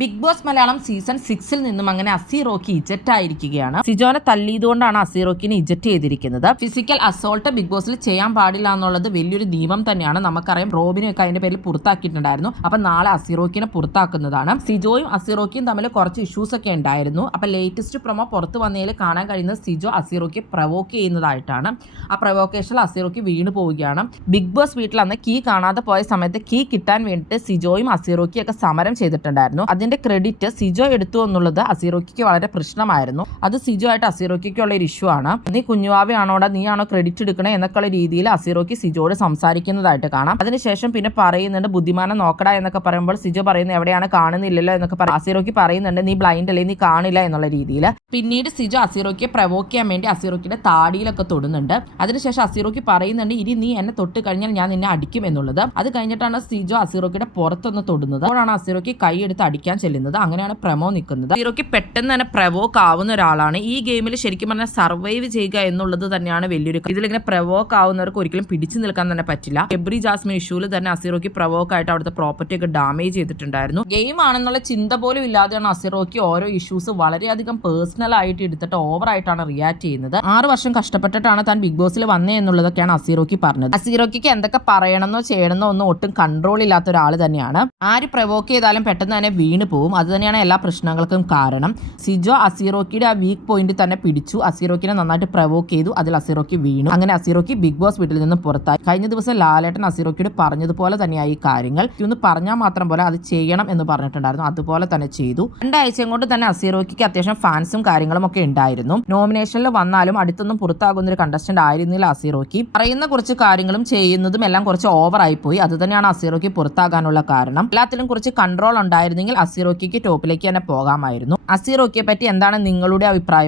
Big boss Malayalam season 6 നിന്നും അങ്ങനെ അസീറോക്കി eject ആയിരിക്കുകയാണ്. സിജോനെ തല്ലിയതുകൊണ്ടാണ് അസീറോക്കിനെ ഇജക്റ്റ് ചെയ്തിരിക്കുന്നത്. ഫിസിക്കൽ അസോൾട്ട് ബിഗ് ബോസിൽ ചെയ്യാൻ പാടില്ല എന്നുള്ളത് വലിയൊരു നിയമം തന്നെയാണ്. നമുക്കറിയാം റോബിനൊക്കെ അതിന്റെ പേരിൽ പുറത്താക്കിയിട്ടുണ്ടായിരുന്നു. അപ്പൊ നാളെ അസീറോക്കിനെ പുറത്താക്കുന്നതാണ്. സിജോയും അസീറോക്കിയും തമ്മിൽ കുറച്ച് ഇഷ്യൂസ് ഒക്കെ ഉണ്ടായിരുന്നു. അപ്പൊ ലേറ്റസ്റ്റ് പ്രൊമോ പുറത്ത് വന്നതിൽ കാണാൻ കഴിയുന്നത് സിജോ അസീറോക്കിയെ പ്രവോക്ക് ചെയ്യുന്നതായിട്ടാണ്. ആ പ്രവോക്കേഷനിൽ അസീറോക്കി വീണ് പോവുകയാണ്. ബിഗ് ബോസ് വീട്ടിൽ അന്ന് കീ കാണാതെ പോയ സമയത്ത് കീ കിട്ടാൻ വേണ്ടിയിട്ട് സിജോയും അസീറോക്കിയും ഒക്കെ സമരം ചെയ്തിട്ടുണ്ടായിരുന്നു. അതിന്റെ ക്രെഡിറ്റ് സിജോ എടുത്തു എന്നുള്ളത് അസീറോക്കിക്ക് വളരെ പ്രശ്നമായിരുന്നു. അത് സിജോ ആയിട്ട് അസീറോക്കിക്കുള്ള ഒരു ഇഷ്യൂ ആണ്. നീ കുഞ്ഞുവാവയാണോടാ, നീയാണോ ക്രെഡിറ്റ് എടുക്കണേ എന്നൊക്കെയുള്ള രീതിയിൽ അസീറോക്കി സിജോയോട് സംസാരിക്കുന്നതായിട്ട് കാണാം. അതിനുശേഷം പിന്നെ പറയുന്നുണ്ട് ബുദ്ധിമാനം നോക്കടാ എന്നൊക്കെ പറയുമ്പോൾ സിജോ പറയുന്നത് എവിടെയാണ് കാണുന്നില്ലല്ലോ എന്നൊക്കെ അസീറോക്കി പറയുന്നുണ്ട് നീ ബ്ലൈൻഡ് അല്ലേ, നീ കാണില്ല എന്നുള്ള രീതിയിൽ. പിന്നീട് സിജോ അസീറോക്കിയെ പ്രവോക്ക് ചെയ്യാൻ വേണ്ടി അസീറോക്കിയുടെ താടിയിലൊക്കെ തൊടുന്നുണ്ട്. അതിനുശേഷം അസീറോക്കി പറയുന്നുണ്ട് ഇനി നീ എന്നെ തൊട്ട് കഴിഞ്ഞാൽ ഞാൻ നിന്നെ അടിക്കും എന്നുള്ളത്. അത് കഴിഞ്ഞിട്ടാണ് സിജോ അസീറോക്കിയുടെ പുറത്തൊന്ന് തൊടുന്നത്. അപ്പോഴാണ് അസീറോക്കി കൈ എടുത്ത് അടിക്കാൻ ചെല്ലുന്നത്. അങ്ങനെയാണ് പ്രമോ നിൽക്കുന്നത്. അസീറോക്കി പെട്ടെന്ന് തന്നെ പ്രവോക്ക് ആവുന്ന ഒരാളാണ്. ഈ ഗെയിമിൽ ശരിക്കും പറഞ്ഞാൽ സർവൈവ് ചെയ്യുക എന്നുള്ളത് തന്നെയാണ് വലിയൊരു. ഇതിലിങ്ങനെ പ്രവോക്ക് ആവുന്നവർക്ക് ഒരിക്കലും പിടിച്ചു നിൽക്കാൻ തന്നെ പറ്റില്ല. എബ്രി ജാസ്മിൻ ഇഷ്യൂവിൽ തന്നെ അസീറോക്കി പ്രവോക്ക് ആയിട്ട് അവിടുത്തെ പ്രോപ്പർട്ടി ഒക്കെ ഡാമേജ് ചെയ്തിട്ടുണ്ടായിരുന്നു. ഗെയിം ആണെന്നുള്ള ചിന്ത പോലും ഇല്ലാതെയാണ് അസീറോക്കി ഓരോ ഇഷ്യൂസ് വളരെയധികം പേഴ്സണൽ ആയിട്ട് എടുത്തിട്ട് ഓവറായിട്ടാണ് റിയാക്ട് ചെയ്യുന്നത്. 6 വർഷം കഷ്ടപ്പെട്ടിട്ടാണ് താൻ ബിഗ് ബോസിൽ വന്നേ എന്നുള്ളതൊക്കെയാണ് അസീറോക്കി പറഞ്ഞത്. അസീറോക്കിക്ക് എന്തൊക്കെ പറയണമെന്നോ ചെയ്യണമെന്നോ ഒന്നും ഒട്ടും കൺട്രോൾ ഇല്ലാത്ത ഒരാൾ തന്നെയാണ്. ആര് പ്രവോക്ക് ചെയ്താലും പെട്ടെന്ന് തന്നെ വീണ് പോകും. അത് തന്നെയാണ് എല്ലാ പ്രശ്നങ്ങൾക്കും കാരണം. സിജോ അസീറോക്കിയുടെ ആ വീക്ക് പോയിന്റ് തന്നെ പിടിച്ചു. അസീറോക്കിനെ നന്നായിട്ട് പ്രവോക്ക് ചെയ്തു. അതിൽ അസീറോക്കി വീണു. അങ്ങനെ അസീറോക്കി ബിഗ് ബോസ് വീട്ടിൽ നിന്ന് പുറത്തായി. കഴിഞ്ഞ ദിവസം ലാലേട്ടൻ അസീറോക്കിയോട് പറഞ്ഞതുപോലെ തന്നെയായി ഈ കാര്യങ്ങൾ. ഒന്ന് പറഞ്ഞാൽ മാത്രം പോലെ അത് ചെയ്യണം എന്ന് പറഞ്ഞിട്ടുണ്ടായിരുന്നു. അതുപോലെ തന്നെ ചെയ്തു. 2 ആഴ്ചയും കൊണ്ട് തന്നെ അസീറോക്കിക്ക് അത്യാവശ്യം ഫാൻസും കാര്യങ്ങളും ഒക്കെ ഉണ്ടായിരുന്നു. നോമിനേഷനിൽ വന്നാലും അടുത്തൊന്നും പുറത്താകുന്ന ഒരു കണ്ടസ്റ്റന്റ് ആയിരുന്നില്ല അസീറോക്കി. പറയുന്ന കുറച്ച് കാര്യങ്ങളും ചെയ്യുന്നതും എല്ലാം കുറച്ച് ഓവർ ആയിപ്പോയി. അത് തന്നെയാണ് അസീറോക്കി പുറത്താകാനുള്ള കാരണം. എല്ലാത്തിലും കുറച്ച് കൺട്രോൾ ഉണ്ടായിരുന്നെങ്കിൽ അസീറോക്കിക്ക് ടോപ്പിലേക്ക് തന്നെ പോകാമായിരുന്നു. അസീറോക്കിയെ പറ്റി എന്താണ് നിങ്ങളുടെ അഭിപ്രായം?